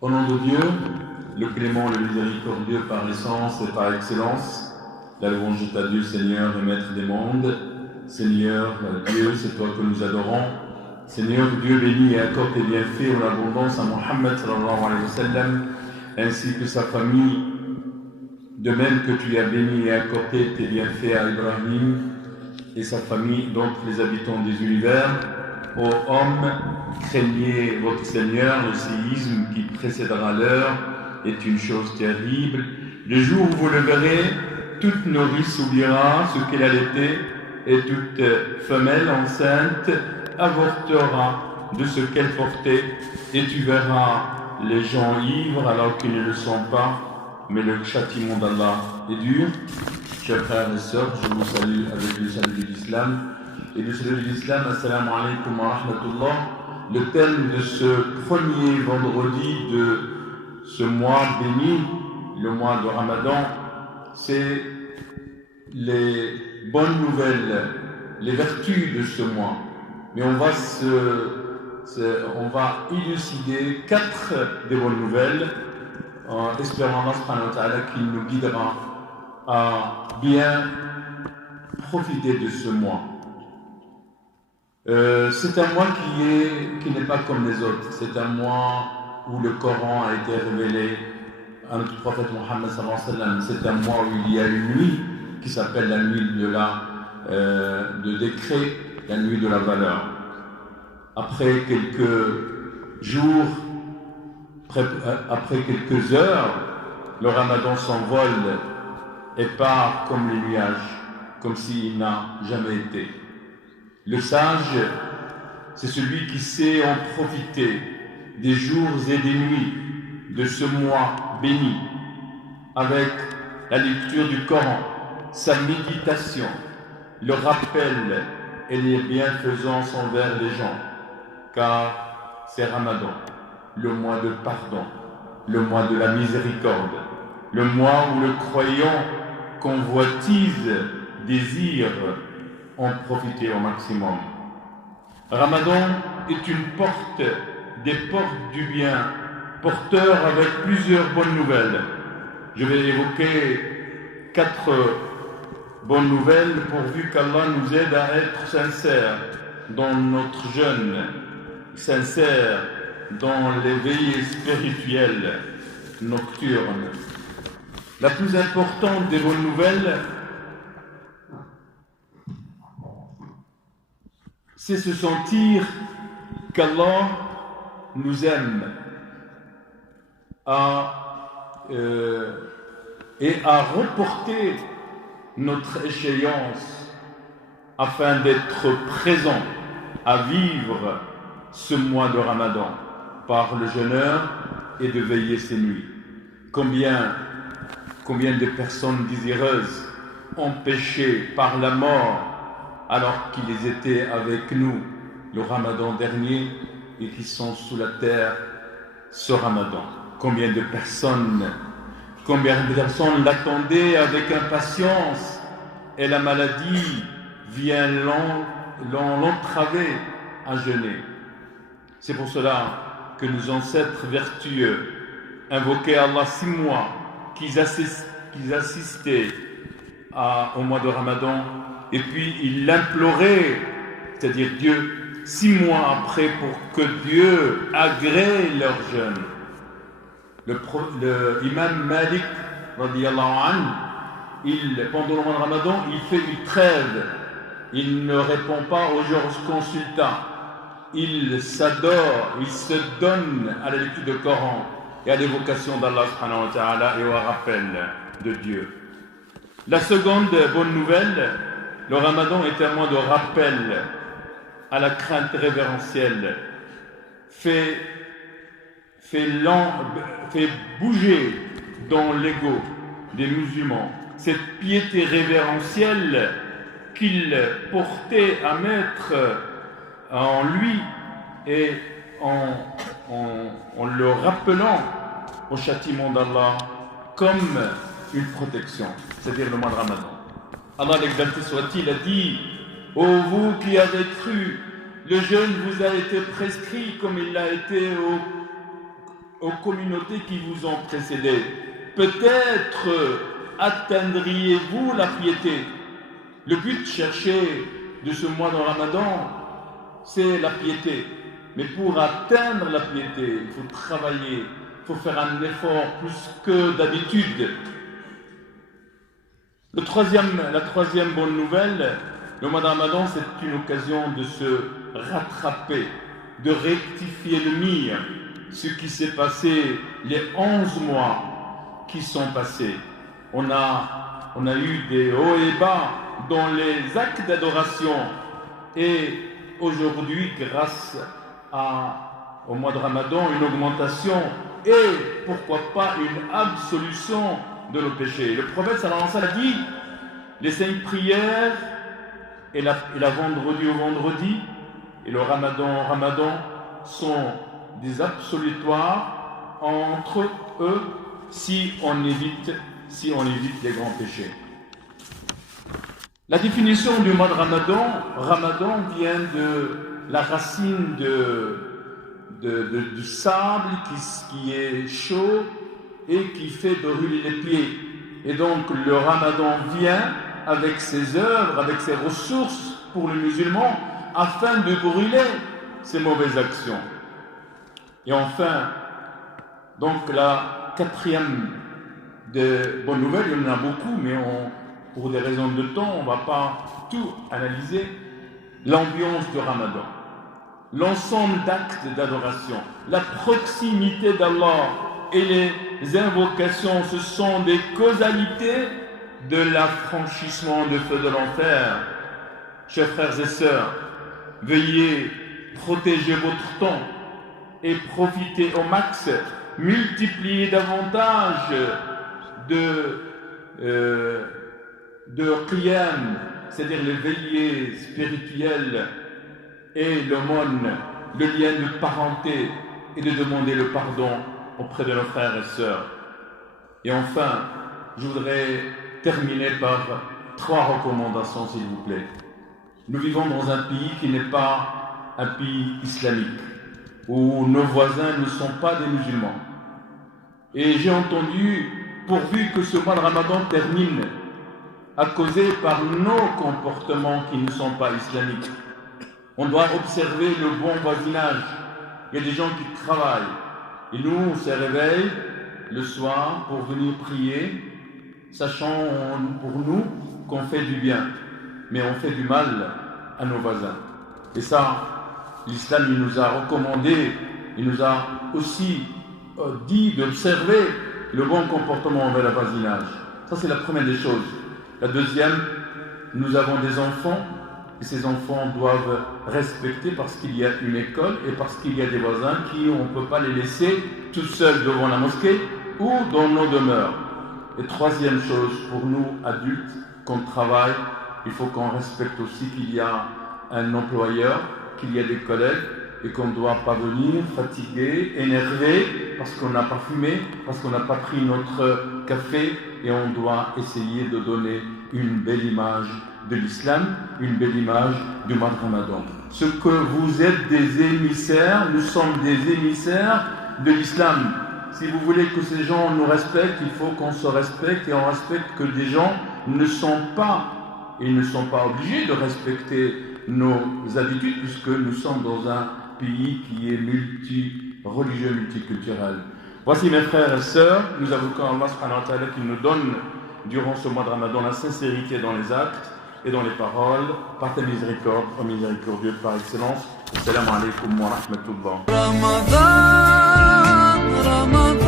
Au nom de Dieu, le clément, le miséricordieux par essence et par excellence, la louange est à Dieu, Seigneur et Maître des mondes. Seigneur Dieu, c'est toi que nous adorons. Seigneur Dieu, bénis et accorde tes bienfaits en abondance à Mohammed sallallahu alayhi wa sallam, ainsi que sa famille, de même que tu as béni et accordé tes bienfaits à Ibrahim et sa famille, donc les habitants des univers. Ô hommes, craignez votre Seigneur, le séisme qui précédera l'heure est une chose terrible. Le jour où vous le verrez, toute nourrice oubliera ce qu'elle allaitait et toute femelle enceinte avortera de ce qu'elle portait, et tu verras les gens ivres alors qu'ils ne le sont pas, mais le châtiment d'Allah est dur. Chers frères et sœurs, je vous salue avec le salut de l'islam. Et le salut de l'islam, assalamu alaikum wa rahmatullah. Le thème de ce premier vendredi de ce mois béni, le mois de Ramadan, c'est les bonnes nouvelles, les vertus de ce mois. Mais on va élucider 4 des bonnes nouvelles, en espérant Allah subhanahu wa ta'ala qu'il nous guidera à bien profiter de ce mois. C'est un mois qui n'est pas comme les autres. C'est un mois où le Coran a été révélé à notre prophète Mohammed sallallahu alayhi wa sallam. C'est un mois où il y a une nuit qui s'appelle la nuit de décret, la nuit de la valeur. Après quelques jours, après quelques heures, le Ramadan s'envole et part comme les nuages, comme s'il n'a jamais été. Le sage, c'est celui qui sait en profiter des jours et des nuits de ce mois béni, avec la lecture du Coran, sa méditation, le rappel et les bienfaisances envers les gens, car c'est Ramadan, le mois de pardon, le mois de la miséricorde, le mois où le croyant convoitise, désire en profiter au maximum. Ramadan est une porte, des portes du bien, porteur avec plusieurs bonnes nouvelles. Je vais évoquer 4 bonnes nouvelles pourvu qu'Allah nous aide à être sincères dans notre jeûne, sincères dans les veillées spirituelles nocturnes. La plus importante des bonnes nouvelles, c'est se sentir qu'Allah nous aime et à reporter notre échéance afin d'être présent à vivre ce mois de Ramadan par le jeûneur et de veiller ses nuits. Combien de personnes désireuses empêchées par la mort alors qu'ils étaient avec nous le Ramadan dernier et qui sont sous la terre ce Ramadan. Combien de personnes l'attendaient avec impatience et la maladie vient l'entraver à jeûner. C'est pour cela que nos ancêtres vertueux invoquaient Allah 6 mois qu'ils assistaient au mois de Ramadan. Et puis ils l'imploraient, c'est-à-dire Dieu, 6 mois après pour que Dieu agrée leur jeûne. L'imam Malik, radiyallahu anhu, pendant le mois de Ramadan, il fait une trêve. Il ne répond pas aux jurisconsultants. Il s'adore, il se donne à la lecture du Coran et à l'évocation d'Allah subhanahu wa ta'ala et au rappel de Dieu. La seconde bonne nouvelle, le Ramadan est un mois de rappel à la crainte révérentielle, fait bouger dans l'ego des musulmans cette piété révérentielle qu'il portait à mettre en lui et en le rappelant au châtiment d'Allah comme une protection, c'est-à-dire le mois de Ramadan. Allah l'exalté soit-il a dit: ô vous qui avez cru, le jeûne vous a été prescrit comme il l'a été aux communautés qui vous ont précédé. Peut-être atteindriez-vous la piété. Le but cherché de ce mois de Ramadan, c'est la piété. Mais pour atteindre la piété, il faut travailler, il faut faire un effort plus que d'habitude. La troisième bonne nouvelle, le mois de Ramadan, c'est une occasion de se rattraper, de rectifier le mire, ce qui s'est passé les 11 mois qui sont passés. On a eu des hauts et bas dans les actes d'adoration, et aujourd'hui, grâce au mois de Ramadan, une augmentation et pourquoi pas une absolution de nos péchés. Le prophète sallallahu alayhi wa sallam a dit: les 5 prières et la vendredi au vendredi et le Ramadan au Ramadan sont des absolutoires entre eux si on évite les grands péchés. La définition du mois de Ramadan vient de la racine du sable qui est chaud et qui fait brûler les pieds. Et donc le Ramadan vient avec ses œuvres, avec ses ressources pour le musulman, afin de brûler ses mauvaises actions. Et enfin, donc la 4e des bonnes nouvelles, il y en a beaucoup, mais pour des raisons de temps, on ne va pas tout analyser. L'ambiance du Ramadan, l'ensemble d'actes d'adoration, la proximité d'Allah et les invocations, ce sont des causalités de l'affranchissement du feu de l'enfer. Chers frères et sœurs, veuillez protéger votre temps et profiter au max, multiplier davantage de qiyam, c'est-à-dire les veillées spirituelles, et l'aumône, le lien de parenté, et de demander le pardon auprès de nos frères et sœurs. Et enfin, je voudrais terminer par 3 recommandations, s'il vous plaît. Nous vivons dans un pays qui n'est pas un pays islamique, où nos voisins ne sont pas des musulmans. Et j'ai entendu, pourvu que ce mois de Ramadan termine, à causer par nos comportements qui ne sont pas islamiques. On doit observer le bon voisinage. Il y a des gens qui travaillent. Et nous, on se réveille le soir pour venir prier, sachant pour nous qu'on fait du bien, mais on fait du mal à nos voisins. Et ça, l'islam, il nous a recommandé, il nous a aussi dit d'observer le bon comportement envers le voisinage. Ça, c'est la première des choses. La deuxième, nous avons des enfants, et ces enfants doivent respecter parce qu'il y a une école et parce qu'il y a des voisins on ne peut pas les laisser tout seuls devant la mosquée ou dans nos demeures. Et troisième chose, pour nous adultes, qu'on travaille, il faut qu'on respecte aussi qu'il y a un employeur, qu'il y a des collègues, et qu'on ne doit pas venir fatigué, énervé, parce qu'on n'a pas fumé, parce qu'on n'a pas pris notre café, et on doit essayer de donner une belle image de l'islam, une belle image du mois de Ramadan. Ce que vous êtes des émissaires, nous sommes des émissaires de l'islam. Si vous voulez que ces gens nous respectent, il faut qu'on se respecte, et on respecte que des gens ne sont pas obligés de respecter nos habitudes, puisque nous sommes dans un pays qui est multi-religieux, multiculturel. Voici mes frères et sœurs, nous invoquons Allah subhanahu wa ta'ala qui nous donne durant ce mois de Ramadan la sincérité dans les actes et dans les paroles, par ta miséricorde, ô miséricordieux par excellence. Assalamu alaikum wa rahmatullah. Ramadan, Ramadan.